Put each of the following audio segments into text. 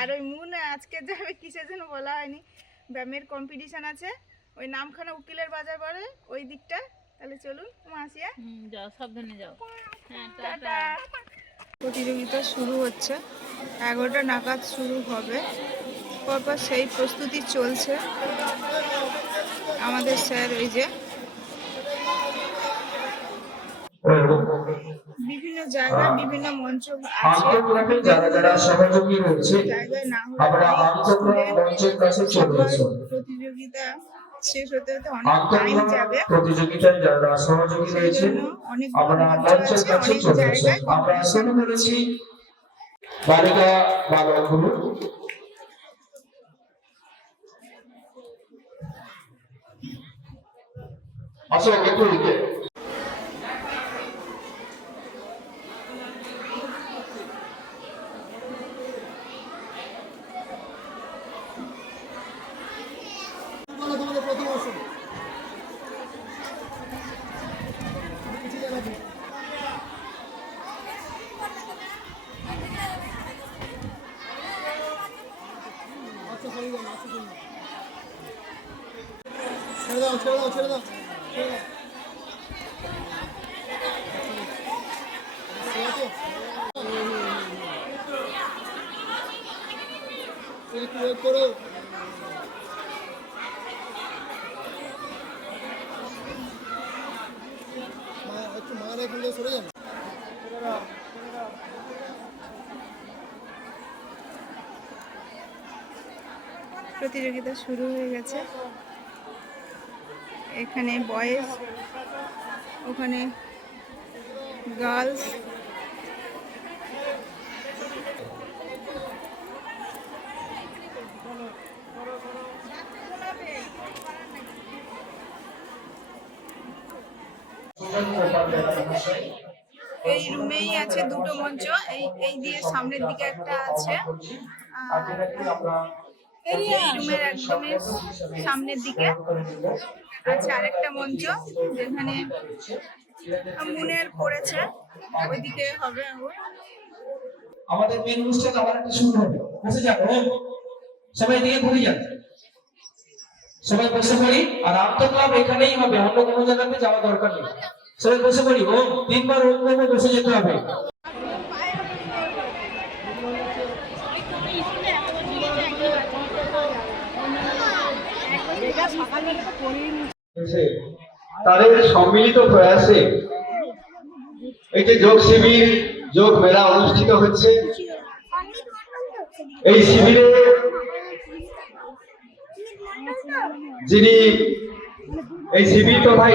আর ওই মুন আজকে যাবে কিসের জন্য বলা হয়নি ব্যায়ামের কম্পিটিশন আছে ওই নামখানা উকিলের বাজার পরে ওই দিকটা। তাহলে চলুন মাসিয়া যাও সাবধানে যাও। হ্যাঁ টাটা। প্রতিযোগিতা শুরু হচ্ছে। এগারোটা নাগাদ শুরু হবে। পরপর সেই প্রস্তুতি চলছে। আমাদের স্যার ওই যে বিভিন্ন জায়গায় বিভিন্ন মঞ্চ আছে। যারা যারা সহযোগী রয়েছে আমরা আন্তর্জাতিক মঞ্চের কাছে চলে সবার এসো। প্রতিযোগিতা শেষ হতে হতে অনেক টাইম যাবে। প্রতিযোগিতায় যারা সহযোগী রয়েছে আমরা মঞ্চ মঞ্চের কাছে চলে এসো। আমরা শুরু করেছি। বালিকা বালকগুলো। আসো একটু দিকে ছেড়ে দাও প্রতিযোগিতা শুরু হয়ে গেছে। এখানে বয়েজ, ওখানে গার্লস। এই রুমেই আছে দুটো মঞ্চ, এই এই দিয়ে সামনের দিকে একটা আছে। এই রুমের একদমই সামনের দিকে। আছে আরেকটা মঞ্চ যেখানে মুনের পড়েছে, ওইদিকে হবে আমাদের মেন অনুষ্ঠান আবার একটা শুরু হবে। বসে ও সবাই এদিকে ঘুরে যান সবাই বসে পড়ি, আর আন্তঃ ক্লাব এখানেই হবে। অন্য কোনো জায়গাতে যাওয়া দরকার নেই। সবাই বসে পড়ি, ও তিনবার অন্য বসে যেতে হবে। তাদের সম্মিলিত প্রয়াসে এই যে যোগ শিবির, যোগ মেলা অনুষ্ঠিত হচ্ছে। এই শিবিরে যিনি এই শিবির তো ভাই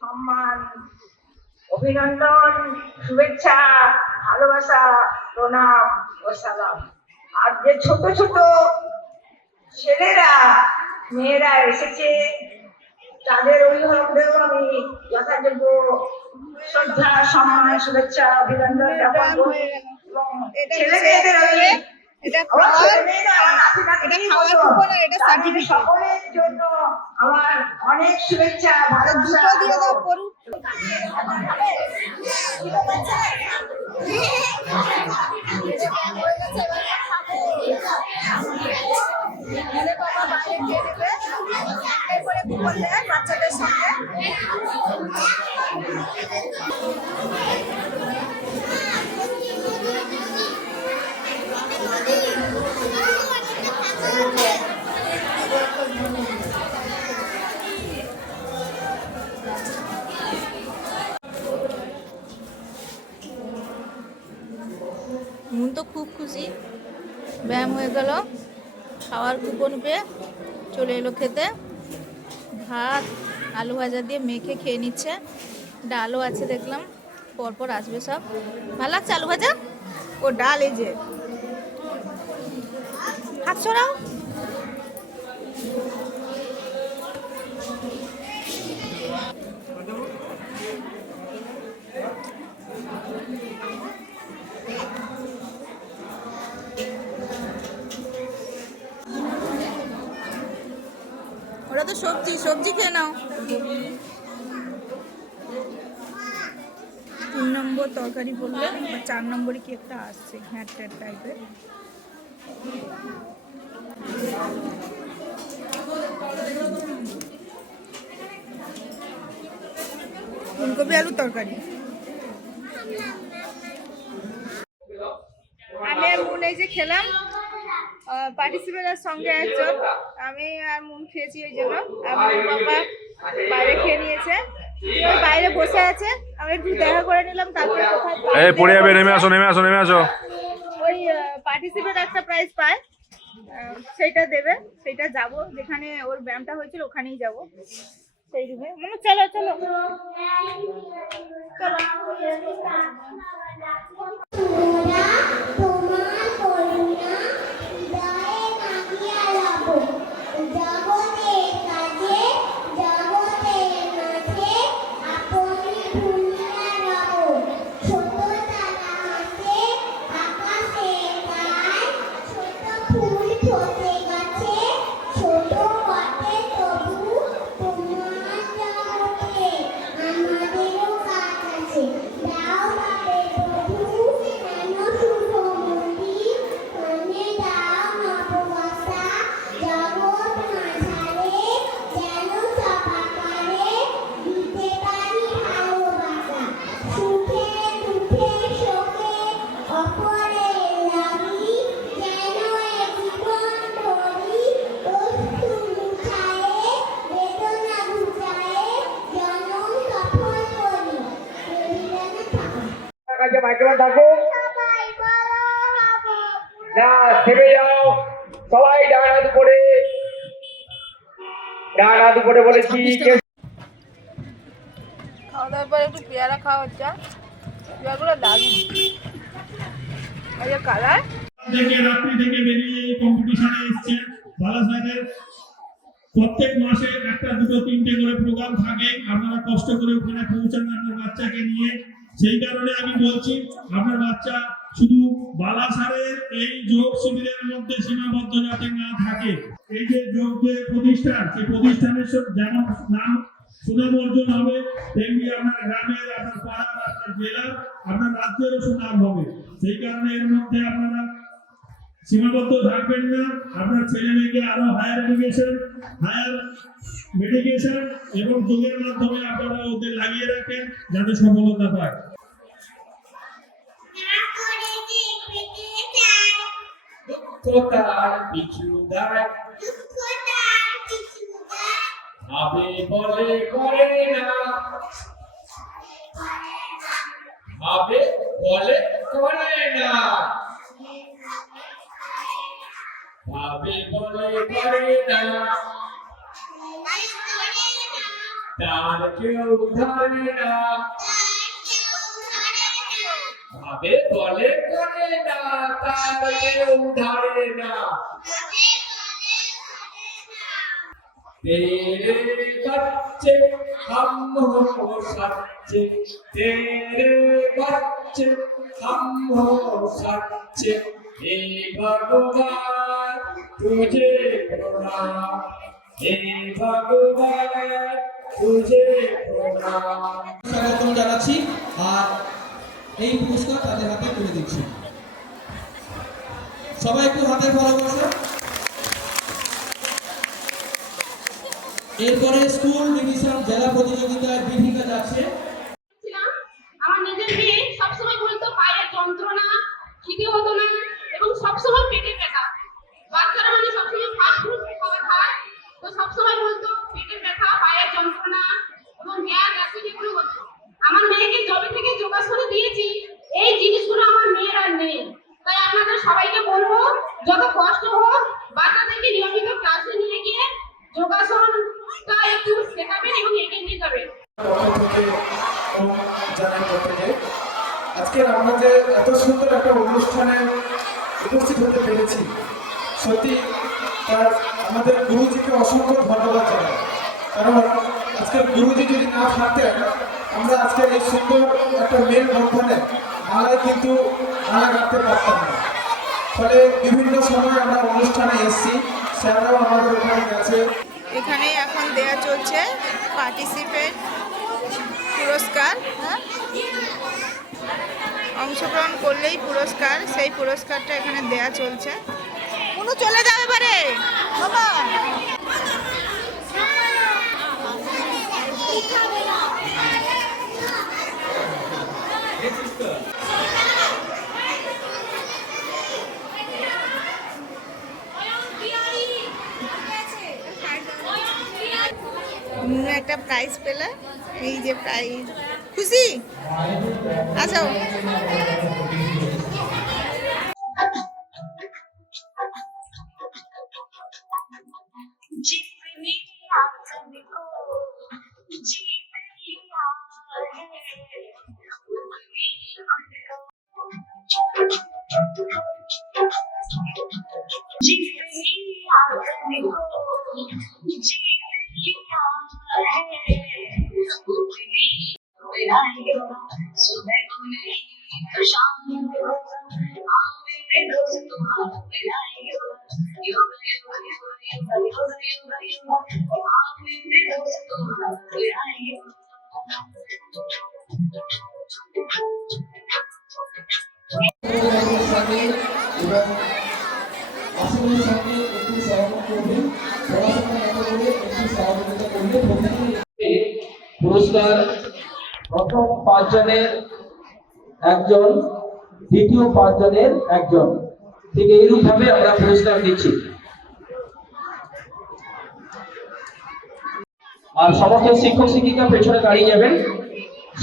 সম্মান অভিনন্দন শুভেচ্ছা ভালোবাসা প্রণাম ও সালাম। আর যে ছোট ছোট ছেলেরা মেয়েরা এসেছে তাদের অভিভাবকদেরও আমি যথাযোগ্য শ্রদ্ধা সম্মান শুভেচ্ছা অভিনন্দন জ্ঞাপন করি এবং ছেলে মেয়েদের ওই এটা এটা খাওয়ার। কুপন আর এটা সার্টিফিকেট অনেক শুভেচ্ছা করুন বাচ্চাদের সঙ্গে মন তো খুব খুশি। ব্যায়াম হয়ে গেল। খাওয়ার কুপন পেয়ে চলে এলো খেতে। ভাত আলু ভাজা দিয়ে মেখে খেয়ে নিচ্ছে। ডালও আছে দেখলাম। পরপর আসবে সব। ভালো লাগছে আলু ভাজা? ও ডাল এই যে। হাত সরাও ওরা তো সবজি সবজি খেয়ে নাও। তিন নম্বর তরকারি বললে চার নম্বরে কি একটা আসছে ট্যাট টাইপের ফুলকপি আলু তরকারি। আমি আর এই যে খেলাম। পার্টিসিপেটের সঙ্গে একজন। আমি আর মুন খেয়েছি ওই জন্য। আমার বাবা বাইরে খেয়ে নিয়েছে। বাইরে বসে আছে। আমি একটু দেখা করে নিলাম তারপরে কোথায় এই পড়ে যাবে নেমে আসো নেমে আসো নেমে আসো। ওই পার্টিসিপেট একটা প্রাইজ পায়। সেইটা দেবে। সেইটা যাব। যেখানে ওর ব্যায়ামটা হয়েছিল ওখানেই যাব। সেই রুমে। মানে চলো চলো। চলো। বলেছি খাওয়া দাওয়ার পরে একটু পেয়ারা খাওয়া হচ্ছে। পেয়ারাগুলো দারুণ। কালার। থেকে রাত্রি থেকে বেরিয়ে এই কম্পিটিশনে এসছে বালাসাহেবের প্রত্যেক মাসে একটা দুটো তিনটে করে প্রোগ্রাম থাকে। আপনারা কষ্ট করে ওখানে পৌঁছান আপনার বাচ্চাকে নিয়ে। সেই কারণে আমি বলছি আপনার বাচ্চা শুধু বালাসারের এই যোগ শিবিরের মধ্যে সীমাবদ্ধ যাতে না থাকে, এই যে যোগ যে প্রতিষ্ঠান, সেই প্রতিষ্ঠানের যেমন নাম সুনাম অর্জন হবে, তেমনি আপনার গ্রামের, আপনার পাড়ার, আপনার জেলার, আপনার রাজ্যেরও সুনাম হবে। সেই কারণে এর মধ্যে আপনারা সীমাবদ্ধ থাকবেন না। আপনার ছেলে মেয়েকে আরও হায়ার এডুকেশন হায়ার মেডিকেশন এবং যোগের মাধ্যমে আপনারা ওদের লাগিয়ে রাখেন, যাতে সফলতা পায়। কোথার পিছু দায় তার ভাবে বলে করে না ভাবে বলে করে না ভাবে বলে করে তার না তার কেউ ধরে না ভাবে বলে করে না তার কেউ ধরে না तेरे बच्चे हम हो सच्चे तेरे बच्चे हम हो सच्चे हे भगवान तुझे प्रणाम हे भगवान तुझे प्रणाम স্বাগতম জানাচ্ছি আর এই পুরস্কার তাদের হাতে তুলে দিচ্ছি। সবাই একটু হাতে করছে এরপরে স্কুল, ডিভিশন, জেলা প্রতিযোগিতায় বিধিকা যাচ্ছে ছিলাম আমার নিজের মেয়ে সবসময় বলতো পায়ের যন্ত্রণা খিদে হতো না এবং সবসময় পেটে ব্যথা বাচ্চারা মানে সবসময় ফাস্ট ফুড খাবার খায় তো সবসময় বলতো পেটে ব্যথা পায়ের যন্ত্রণা এবং গ্যাস অ্যাসিড এগুলো হতো আমার মেয়েকে জবে থেকে যোগাসনে দিয়েছি এই জিনিসগুলো আমার মেয়ের আর নেই তাই আপনাদের সবাইকে বলব যত কষ্ট হোক বাচ্চাদেরকে নিয়মিত ক্লাসে নিয়ে গিয়ে যোগাসনটা একটু শেখাবেন এবং যাবে পক্ষ থেকে আজকের আমরা যে এত সুন্দর একটা অনুষ্ঠানে উপস্থিত হতে পেরেছি, সত্যি তার আমাদের গুরুজিকে অসংখ্য ধন্যবাদ জানাই। কারণ আজকের গুরুজি যদি না থাকতেন, আমরা আজকের এই সুন্দর একটা মেল বন্ধনে মালায় কিন্তু মালা গাঁথতে পারতাম না। ফলে বিভিন্ন সময় আমরা অনুষ্ঠানে এসেছি, স্যাররাও আমাদের ওখানে গেছে। এখানে এখন দেয়া চলছে পার্টিসিপেট পুরস্কার হ্যাঁ? অংশগ্রহণ করলেই পুরস্কার, সেই পুরস্কারটা এখানে দেয়া চলছে। কোনো চলে যাবে পারে বাবা একটা প্রাইজ পেলে এই যে প্রাইজ খুশি? আচ্ছা পুরস্কার প্রথম পাঁচজনের একজন, দ্বিতীয় পাঁচজনের একজন। ঠিক এইরূপ ভাবে আমরা পুরস্কার দিচ্ছি। আর সমস্ত শিক্ষক শিক্ষিকা পেছনে দাঁড়িয়ে যাবেন।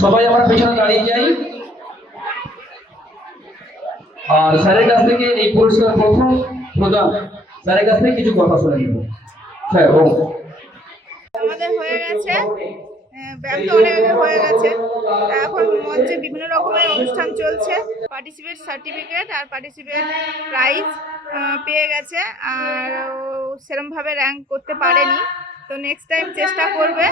সবাই আমরা পেছনে দাঁড়িয়ে যাই। আর স্যারের কাছ থেকে এই পুরস্কার প্রথম প্রদান। স্যারের কাছ থেকে কিছু কথা শুনে নেব। স্যার ও আমাদের হয়ে গেছে আহ, ব্যায়াম তো অনেক আগে হয়ে গেছে। এখন মঞ্চে বিভিন্ন রকমের অনুষ্ঠান চলছে। পার্টিসিপেট সার্টিফিকেট আর পার্টিসিপেট প্রাইজ পেয়ে গেছে। আর সেরমভাবে র্যাঙ্ক করতে পারেনি। তো নেক্সট টাইম চেষ্টা করবে।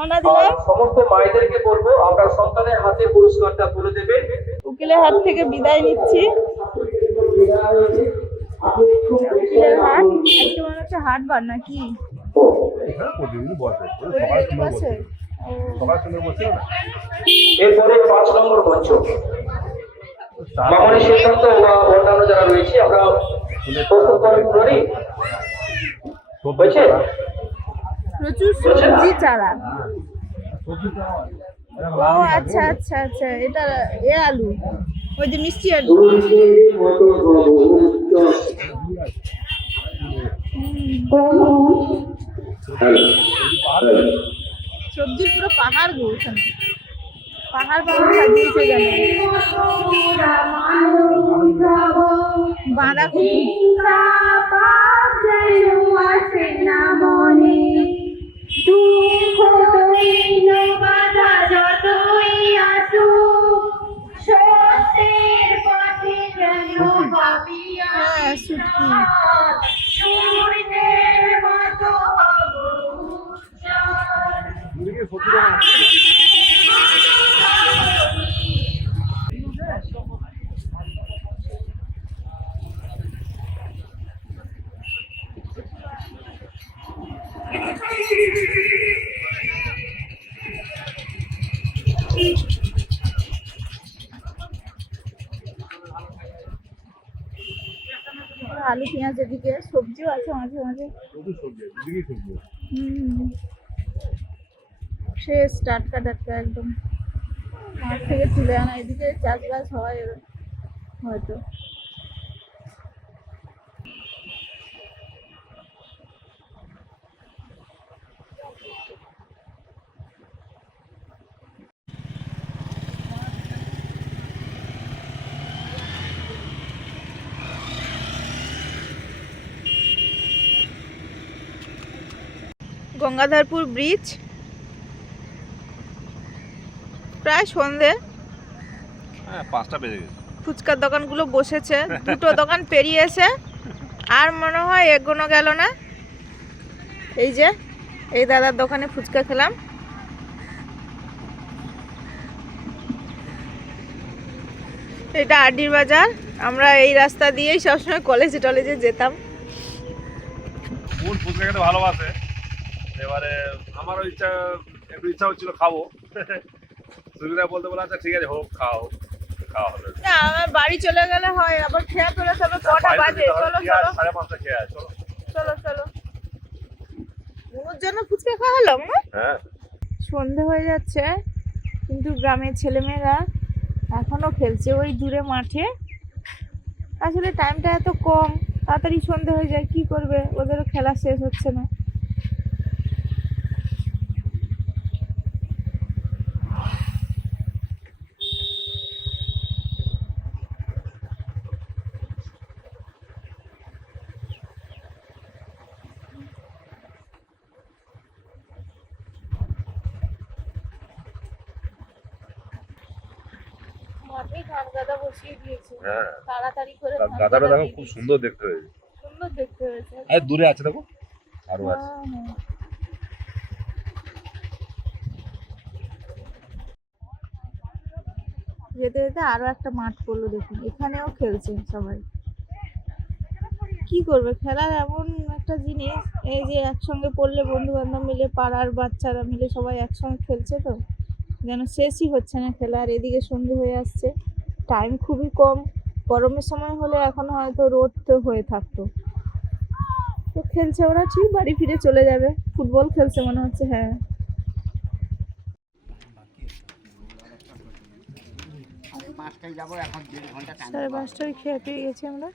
আমরা মঞ্চে সমস্ত মায়েদেরকে বলব আপনার সন্তানের হাতে পুরস্কারটা তুলে দেবেন উকিলের হাত থেকে বিদায় নিচ্ছি। উকিলের হাট আজকে মনে হচ্ছে হাট বার নাকি? বসে। এরপরে পাঁচ নম্বর মঞ্চ। মামনি সিদ্ধান্ত বা অন্যান্য যারা রয়েছে আমরা প্রস্তুত করি হয়েছে? প্রচুর সবজি চারা। ও আচ্ছা আচ্ছা আচ্ছা এটা এ আলু ওই যে মিষ্টি আলু। সবজির পুরো পাহাড় গো ওখানে পাহাড় পাহাড় সাজিয়েছে যেন বাঁধাকপি হ্যাঁ শুটকি সবজিও আছে মাঝে মাঝে সে স্টার্ট টাটকা টাটকা একদম। মাঠ থেকে তুলে আনা এদিকে চাষবাস হয় হয়তো। গঙ্গাধরপুর ব্রিজ। প্রায় সন্ধে। হ্যাঁ পাঁচটা বেজে গেছে। ফুচকার দোকানগুলো বসেছে দুটো দোকান পেরিয়েছে আর মনে হয় এগোনো গেল না। এই যে এই দাদার দোকানে ফুচকা খেলাম। এটা আডির বাজার। আমরা এই রাস্তা দিয়েই সবসময় কলেজে টলেজে যেতাম। ফুচকা খেতে ভালোবাসে? এবারে আমারও ইচ্ছা একটু ইচ্ছা হচ্ছিল খাব। সুবিধা বলতে বলে আচ্ছা ঠিক আছে হোক খাও খাওয়া না আমার বাড়ি চলে গেলে হয় আবার খেয়া তোলে তবে কটা বাজে? চলো চলো। সাড়ে পাঁচটা খেয়ে আয়, চলো। চলো চলো। ওর জন্য ফুচকা খাওয়া হলো হ্যাঁ। সন্ধে হয়ে যাচ্ছে কিন্তু গ্রামের ছেলেমেয়েরা এখনও খেলছে ওই দূরে মাঠে। আসলে টাইমটা এত কম তাড়াতাড়ি সন্ধে হয়ে যায় কি করবে? ওদেরও খেলা শেষ হচ্ছে না। হ্যাঁ। তাড়াতাড়ি করে ধান গাদাটা দেখো খুব সুন্দর দেখতে হয়েছে। সুন্দর দেখতে হয়েছে। আর দূরে আছে দেখো আরও আছে। হ্যাঁ, হ্যাঁ। যেতে যেতে আরও একটা মাঠ পড়ল দেখুন। এখানেও খেলছে সবাই। কি করবে? খেলার এমন একটা জিনিস এই যে একসঙ্গে পড়লে বন্ধু বান্ধব মিলে পাড়ার বাচ্চারা মিলে সবাই একসঙ্গে খেলছে তো? যেন শেষই হচ্ছে না খেলা আর এদিকে সন্ধে হয়ে আসছে। টাইম খুবই কম। গরমের সময় হলে এখন হয়তো রোদ তো হয়ে থাকতো। তো খেলছে ওরা ঠিক বাড়ি ফিরে চলে যাবে। ফুটবল খেলছে মনে হচ্ছে হ্যাঁ। সাড়ে পাঁচটায় খেয়ে পেয়ে গেছি আমরা।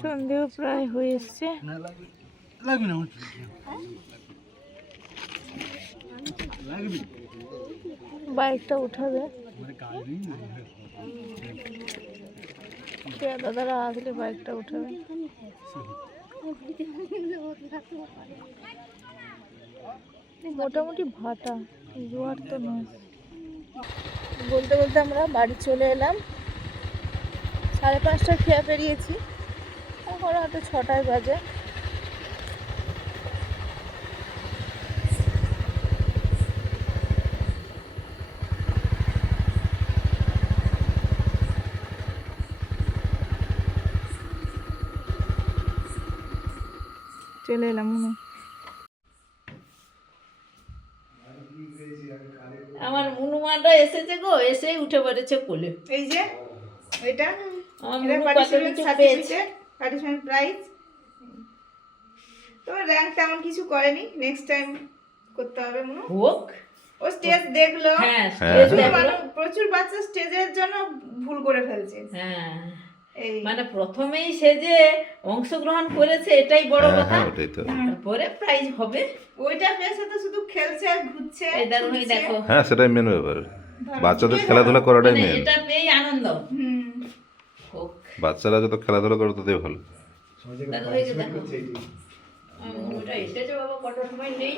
সন্ধেও প্রায় হয়ে এসছে। বাইকটা উঠাবে। দাদারা আসলে বাইকটা উঠাবে? মোটামুটি ভাটা, জোয়ার তো নয়। বলতে বলতে আমরা বাড়ি চলে এলাম। সাড়ে পাঁচটা খেয়া পেরিয়েছি। এখন হয়তো ছটায় বাজে। চলে এলাম মনে। আমার মুনুমাটা এসেছে গো এসেই উঠে পড়েছে কোলে। এই যে এটা? পার্টিসিপেন্ট প্রাইজ তো র্যাঙ্ক তেমন কিছু করেনি নেক্সট টাইম করতে হবে মনে। হোক। ও স্টেজ দেখল। হ্যাঁ হ্যাঁ, প্রচুর দেখল। মানুষ- প্রচুর বাচ্চা স্টেজের জন্য ভুল করে ফেলছে। হ্যাঁ। মানে প্রথমেই সে যে অংশগ্রহণ করেছে এটাই বড় হ্যাঁ কথা। হ্যাঁ তারপরে প্রাইজ হবে। ওইটা পেয়েছে তো শুধু খেলছে আর ঘুরছে দেখো হ্যাঁ সেটাই মেন ব্যাপার। বাচ্চাদের খেলাধুলা করাটাই মানে মেন এটা পেয়েই আনন্দ। বাচ্চারা যত খেলাধুলা করে ততই ভালো। এসেছে বাবা সময় নেই।